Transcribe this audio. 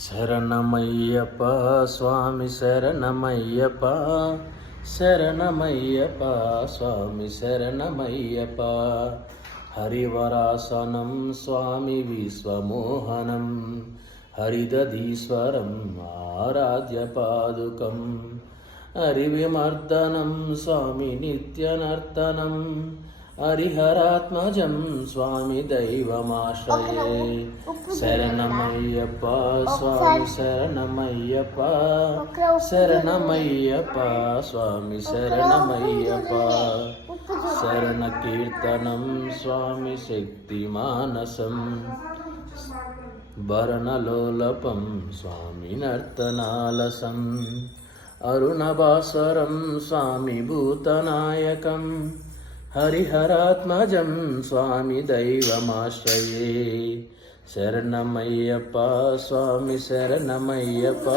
శరణమయ్యప్ప స్వామి శరణమయ్యప్ప శరణమయ్యప్ప స్వామి శరణమయ్యప్ప హరివరాసనం స్వామి విశ్వమోహనం హరిదధీశ్వరం ఆరాధ్య పాదుకం హరివిమర్దనం స్వామి నిత్యనర్తనం హరిహరాత్మజం స్వామి దైవమాశ్రయే శరణమయ్యప్ప స్వామి శరణమయ్యప్ప శరణమయ్యప్ప స్వామి శరణమయ్యప్ప శరణ కీర్తనం స్వామి శక్తి మానసం భరణలోలపం స్వామి నర్తనాలసం అరుణభాస్వరం స్వామి భూతనాయకం హరిహరాత్మజం స్వామి దైవమాశ్రయే శరణమయ్యప్ప స్వామి శరణమయ్యప్ప